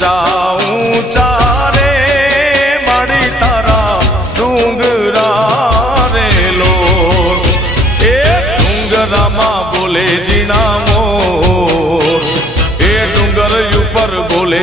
ઊંચા ઊંચા રે માડી તારા ડુંગરા રે લોર એ ડુંગરામાં બોલે જીણા મોર એ ડુંગર ઉપર બોલે